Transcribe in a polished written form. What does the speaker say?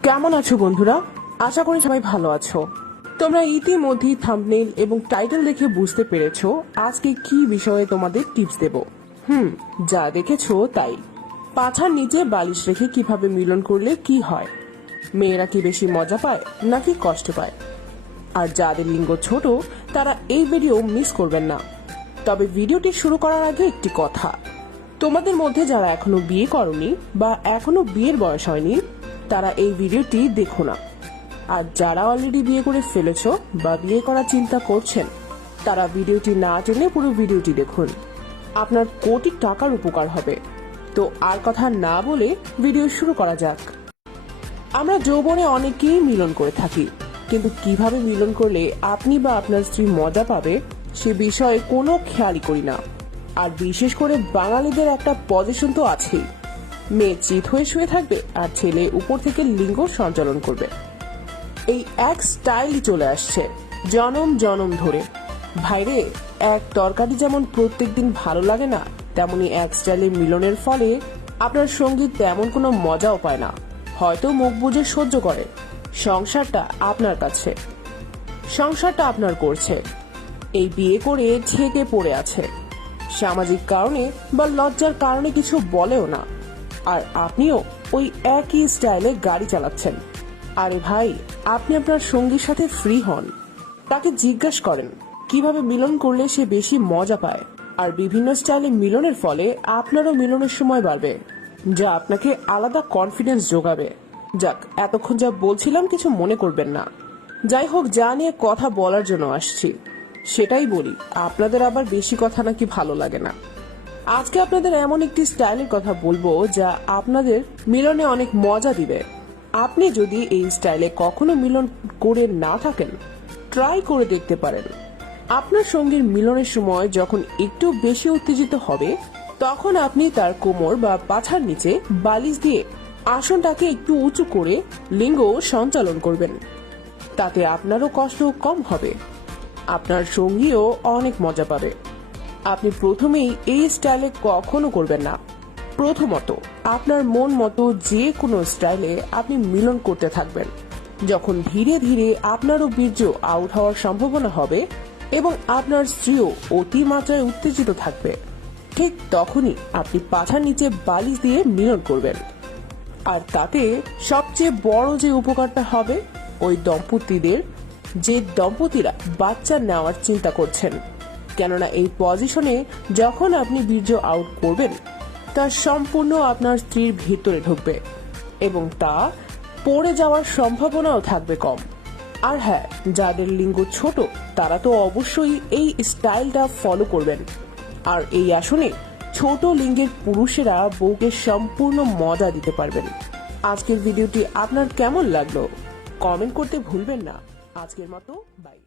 কেমন আছো বন্ধুরা? আশা করি সবাই ভালো আছো। তোমরা ইতিমধ্যেই থাম্বনেইল এবং টাইটেল দেখে বুঝতে পেরেছো আজকে কি বিষয়ে তোমাদের টিপস দেব। যা দেখেছো তাই। পাছার নিচে বালিশ রেখে কিভাবে মিলন করলে কি হয়, মেয়েরা কি বেশি মজা পায় নাকি কষ্ট পায়? আর যাদের লিঙ্গ ছোট তারা এই ভিডিও মিস করবেন না। তবে ভিডিওটি শুরু করার আগে একটি কথা, তোমাদের মধ্যে যারা এখনো বিয়ে করনি বা এখনো বিয়ের বয়স হয়নি তারা এই ভিডিওটি দেখো না। আর যারা অলরেডি বিয়ে করে ফেলেছ বা বিয়ে করার চিন্তা করছেন তারা ভিডিওটি না টেনে পুরো ভিডিওটি দেখুন, আপনার কোটি টাকার উপকার হবে। তো আর কথা না বলে ভিডিও শুরু করা যাক। আমরা যৌবনে অনেকেই মিলন করে থাকি, কিন্তু কিভাবে মিলন করলে আপনি বা আপনার স্ত্রী মজা পাবে সে বিষয়ে কোনো খেয়ালই করি না। আর বিশেষ করে বাঙালিদের একটা পজিশন তো আছেই, মেয়ে চিত হয়ে শুয়ে থাকবে আর ছেলে উপর থেকে লিঙ্গ সঞ্চালন করবে। এই এক স্টাইলই চলে আসছে জনম জনম ধরে। ভাইরে, এক তরকারি যেমন প্রত্যেকদিন ভালো লাগে না, তেমনি এক স্টাইলে মিলনের ফলে আপনার সঙ্গী তেমন কোনো মজাও পায় না, হয়তো মুখ বুজে সহ্য করে। সংসারটা আপনার কাছে, সংসারটা আপনার করছে। এই বিয়ে করে ঠেকে পড়ে আছে, সামাজিক কারণে বা লজ্জার কারণে কিছু বলেও না, আর আপনিও ওই একই স্টাইলে গাড়ি চালাচ্ছেন। আরে ভাই, আপনি আপনার সঙ্গীর সাথে ফ্রি হন, তাকে জিজ্ঞাসা করেন কিভাবে মিলন করলে সে বেশি মজা পায়। আর বিভিন্ন স্টাইলে মিলনের ফলে আপনারও মিলনের সময় বাড়বে, যা আপনাকে আলাদা কনফিডেন্স যোগাবে। যাক, এতক্ষণ যা বলছিলাম কিছু মনে করবেন না। যাই হোক, যা নিয়ে কথা বলার জন্য আসছি সেটাই বলি। আপনাদের আবার বেশি কথা নাকি ভালো লাগে না। আজকে আপনাদের এমন একটি স্টাইলের কথা বলবো যা আপনাদের মিলনে অনেক মজা দিবে। আপনি যদি এই স্টাইলে কখনো মিলন করে না থাকেন, ট্রাই করে দেখতে পারেন। আপনার সঙ্গীর মিলনের সময় যখন একটু বেশি উত্তেজিত হবে তখন আপনি তার কোমর বা পাছার নিচে বালিশ দিয়ে আসনটাকে একটু উঁচু করে লিঙ্গ সঞ্চালন করবেন। তাতে আপনারও কষ্ট কম হবে, আপনার সঙ্গীও অনেক মজা পাবে। আপনি প্রথমেই এই স্টাইলে কখনো করবেন না। প্রথমত, আপনার মন মতো যে কোনো স্টাইলে আপনি মিলন করতে থাকবেন। যখন ধীরে ধীরে আপনারও বীর্য আউট হওয়ার সম্ভাবনা হবে এবং আপনার স্ত্রীও অতিমাত্রায় উত্তেজিত থাকবে, ঠিক তখনই আপনি পাছার নিচে বালিশ দিয়ে মিলন করবেন। আর তাতে সবচেয়ে বড় যে উপকারটা হবে ওই দম্পতিদের, যে দম্পতিরা বাচ্চা নেওয়ার চিন্তা করছেন। কেননা এই পজিশনে যখন আপনি বীর্য আউট করবেন তা সম্পূর্ণ আপনার স্ত্রীর ভিতরে ঢুকবে এবং তা পড়ে যাওয়ার সম্ভাবনাও থাকবে কম। আর হ্যাঁ, যাদের লিঙ্গ ছোট তারা তো অবশ্যই এই স্টাইলটা ফলো করবেন। আর এই আসনে ছোট লিঙ্গের পুরুষেরা বউকে সম্পূর্ণ মজা দিতে পারবেন। আজকের ভিডিওটি আপনার কেমন লাগলো কমেন্ট করতে ভুলবেন না। আজকের মতো বাই।